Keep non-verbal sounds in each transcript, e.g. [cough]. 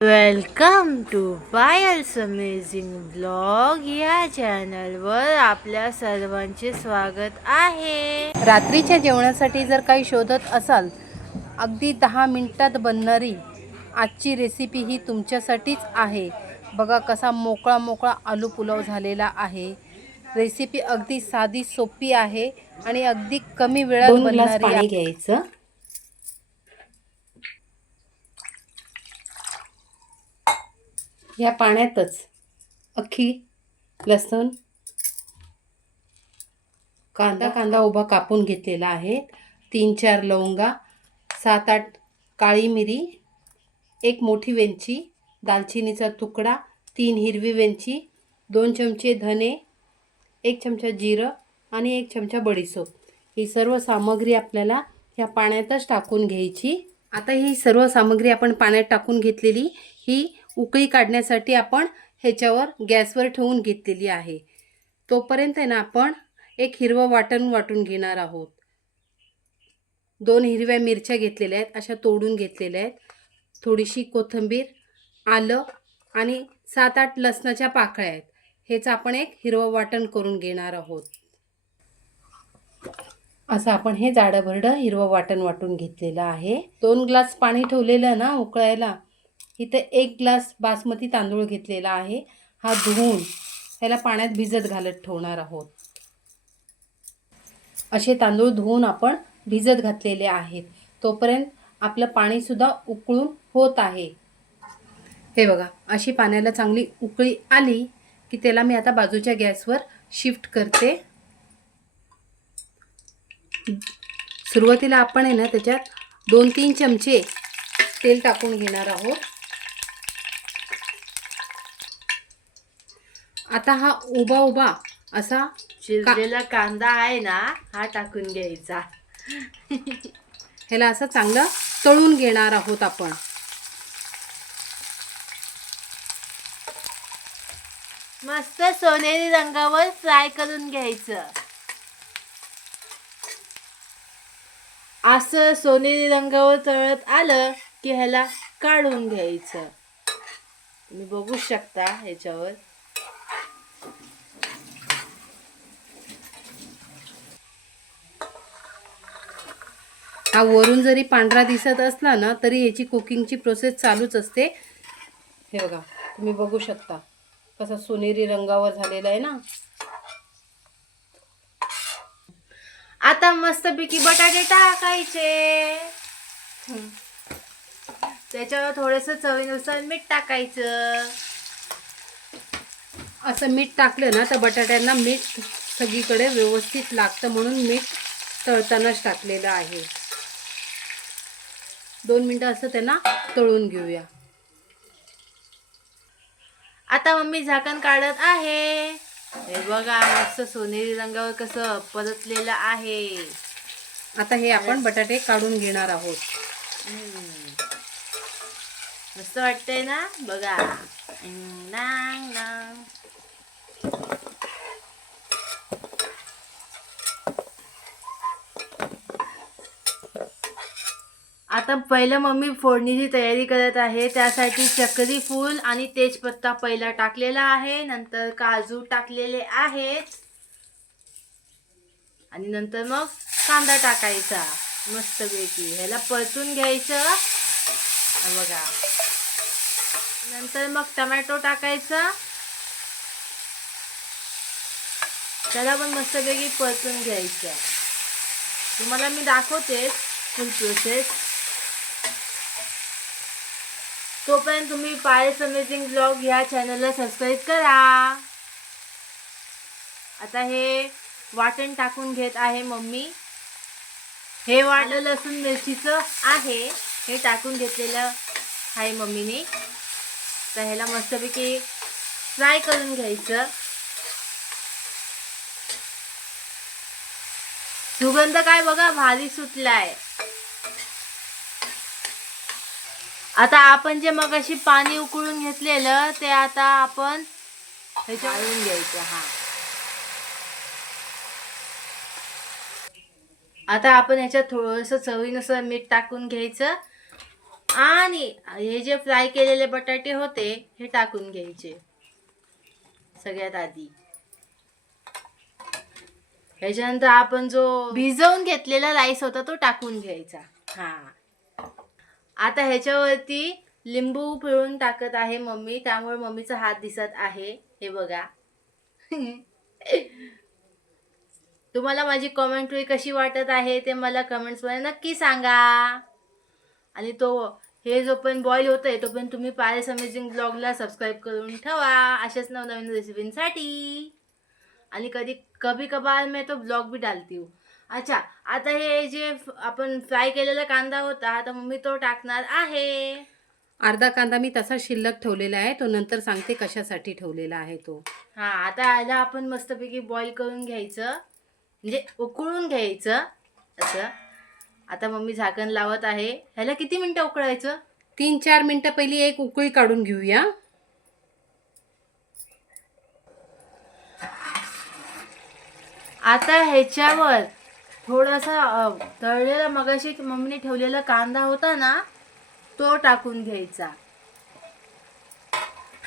Welcome to Payal's amazing blog या चॅनलवर आपल्या सर्वांचे स्वागत आहे. रात्रीच्या जेवणासाठी जर काही शोधत असाल अगदी दहा मिनिटात बनणारी आजची रेसिपी ही तुमच्यासाठीच आहे. बघा कसा मोकळा मोकळा आलू पुलाव झालेला आहे. रेसिपी अगदी साधी सोपी आहे आणि अगदी कमी वेळात बनणारी. घ्यायचं. या पाण्यातच. अख्खी लसूण कांदा कांदा उभा कापून घेतलेला आहे. तीन चार लवंगा सात आठ काळी मिरी एक मोठी वेलची दालचिनीचा तुकडा तीन हिरवी वेलची दोन चमचे धने एक चमचा जिरं आणि एक चमचा बडीसोप. ही सर्व सामग्री आपल्याला ह्या पाण्यातच टाकून घ्यायची. आता ही सर्व सामग्री आपण पाण्यात टाकून घेतलेली ही उकळी काढण्यासाठी आपण ह्याच्यावर गॅसवर ठेवून घेतलेली आहे. तोपर्यंत आहे ना आपण एक हिरवं वाटण वाटून घेणार आहोत. दोन हिरव्या मिरच्या घेतलेल्या आहेत अशा तोडून घेतलेल्या आहेत. थोडीशी कोथिंबीर आलं आणि सात आठ लसणाच्या पाकळ्या आहेत. हेचं आपण एक हिरवं वाटण करून घेणार आहोत. असं आपण हे जाडं भरडं हिरवं वाटण वाटून घेतलेलं आहे. दोन ग्लास पाणी ठेवलेलं ना उकळायला इथं एक ग्लास बासमती तांदूळ घेतलेला आहे. हा धुवून त्याला पाण्यात भिजत घालत ठेवणार आहोत. असे तांदूळ धुवून आपण भिजत घातलेले आहेत. तोपर्यंत आपलं पाणीसुद्धा उकळून होत आहे. हे बघा अशी पाण्याला चांगली उकळी आली की त्याला मी आता बाजूच्या गॅसवर शिफ्ट करते. सुरुवातीला आपण आहे ना त्याच्यात दोन तीन चमचे तेल टाकून घेणार आहोत. आता हा उभा उभा असा चिरलेला कांदा आहे ना हा टाकून घ्यायचा. ह्याला असं चांगलं तळून घेणार आहोत आपण. मस्त सोनेरी रंगावर फ्राय करून घ्यायचं. असं सोनेरी रंगावर तळत आलं की ह्याला काढून घ्यायचं. तुम्ही बघू शकता ह्याच्यावर. हा वरून जरी पांढरा दिसत असला ना तरी याची कुकिंगची प्रोसेस चालूच असते. हे बघा तुम्ही बघू शकता. कसा सोनेरी रंगावर झालेला आहे ना. आता मस्तपैकी बटाटे टाकायचे. त्याच्यावर थोडस चवीनुसार मीठ टाकायचं. असं मीठ टाकलं ना तर बटाट्यांना मीठ सगळीकडे व्यवस्थित लागतं म्हणून मीठ तळतानाच टाकलेलं आहे. दोन मिनटं असं त्यांना तळून घेऊया. आता मम्मी झाकण काढत आहे. हे बघा मस्त सोनेरी रंगावर कसं परतलेलं आहे. आता हे आपण बटाटे काढून घेणार आहोत. मस्त वाटतंय ना? बघा. नांग, नांग. आता पहिलं मम्मी फोडणीची तयारी करत आहे त्यासाठी चक्री फूल आणि तेजपत्ता पहिला टाकलेला आहे नंतर काजू टाकलेले आहेत. आणि नंतर मग कांदा टाकायचा मस्तपैकी. ह्याला परतून घ्यायचं. बघा. नंतर मग टमॅटो टाकायचा. त्याला पण मस्तपैकी परतून घ्यायचं. तुम्हाला मी दाखवते फुल प्रोसेस तोपर्यंत तुम्ही पायस अमेझिंग ब्लॉग या चॅनलला सबस्क्राईब करा. आता हे वाटण टाकून घेत आहे मम्मी. हे वाटलं लसूण मिरचीचं आहे. हे टाकून घेतलेलं आहे मम्मीने. तर ह्याला मस्तपैकी फ्राय करून घ्यायचं. सुगंध काय बघा? भारी सुटलाय. आता आपण जे मगाशी पाणी उकळून घेतलेलं ते आता आपण घ्यायचं हा. आता आपण ह्याच्यात थोडंसं चवीनुसार मीठ टाकून घ्यायचं. आणि हे जे फ्राय केलेले बटाटे होते हे टाकून घ्यायचे. सगळ्यात आधी. ह्याच्यानंतर आपण जो भिजवून घेतलेला राईस होता तो टाकून घ्यायचा. हा. आता ह्याच्यावरती लिंबू पिळून टाकत आहे मम्मी त्यामुळे मम्मीचा हात दिसत आहे. हे बघा. [laughs] तुम्हाला माझी कॉमेंट्री कशी वाटत आहे ते मला कमेंट्समध्ये नक्की सांगा. आणि तो हे जो पण बॉईल होत आहे तो पण तुम्ही पारेस अमेझिंग ब्लॉगला सबस्क्राईब करून ठेवा. अशाच नवनवीन रेसिपींसाठी आणि कधी कभी कभार मी तो ब्लॉग भी डालती हूँ. अच्छा आता हे जे आपण फ्राय केलेला कांदा होता आता मम्मी तो टाकणार आहे. अर्धा कांदा मी तसा शिल्लक ठेवलेला आहे तो नंतर सांगते कशासाठी ठेवलेला आहे तो. हा आता याला आपण मस्तपैकी बॉईल करून घ्यायचं. म्हणजे उकळून घ्यायचं. असं. आता मम्मी झाकण लावत आहे. ह्याला किती मिनटं उकळायचं? तीन चार मिनटं पहिली एक उकळी काढून घेऊया. आता ह्याच्यावर थोडासा तळलेला मगाशी मम्मीने ठेवलेला कांदा होता ना तो टाकून घ्यायचा.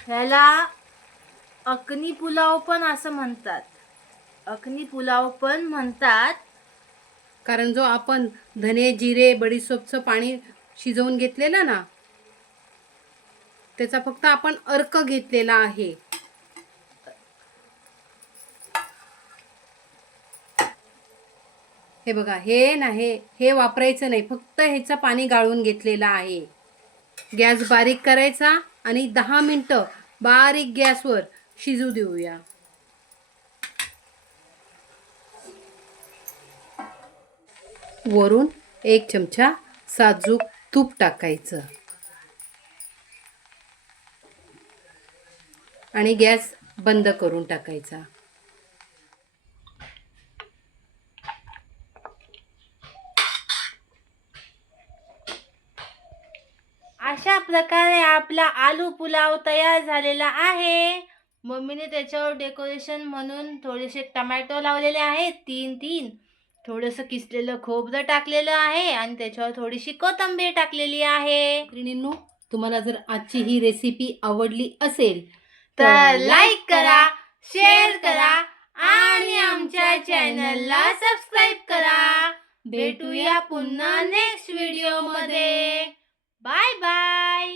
ह्याला अकनी पुलाव पण असं म्हणतात. अकनी पुलाव पण म्हणतात. कारण जो आपण धने जिरे बडीसोपचं पाणी शिजवून घेतलेलं ना त्याचा फक्त आपण अर्क घेतलेला आहे. हे बघा हे नाही हे वापरायचं नाही फक्त ह्याचं पाणी गाळून घेतलेलं आहे. गॅस बारीक करायचा आणि दहा मिनटं बारीक गॅसवर शिजू देऊया. वरून एक चमचा साजूक तूप टाकायचं. आणि गॅस बंद करून टाकायचा अशा प्रकारे आपला आलू पुलाव तयार झालेला आहे. मम्मीने त्याच्यावर डेकोरेशन म्हणून थोडेसे टमॅटो लावलेले आहेत तीन तीन थोडंसं किसलेलं खोबरं टाकलेलं आहे आणि त्याच्यावर थोडीशी कोथिंबीर टाकलेली आहे. मैत्रिणींनो तुम्हाला जर आजची ही रेसिपी आवडली असेल तर लाईक करा शेअर करा आणि आमच्या चॅनलला सबस्क्राईब करा. भेटूया पुन्हा नेक्स्ट व्हिडिओमध्ये. Bye bye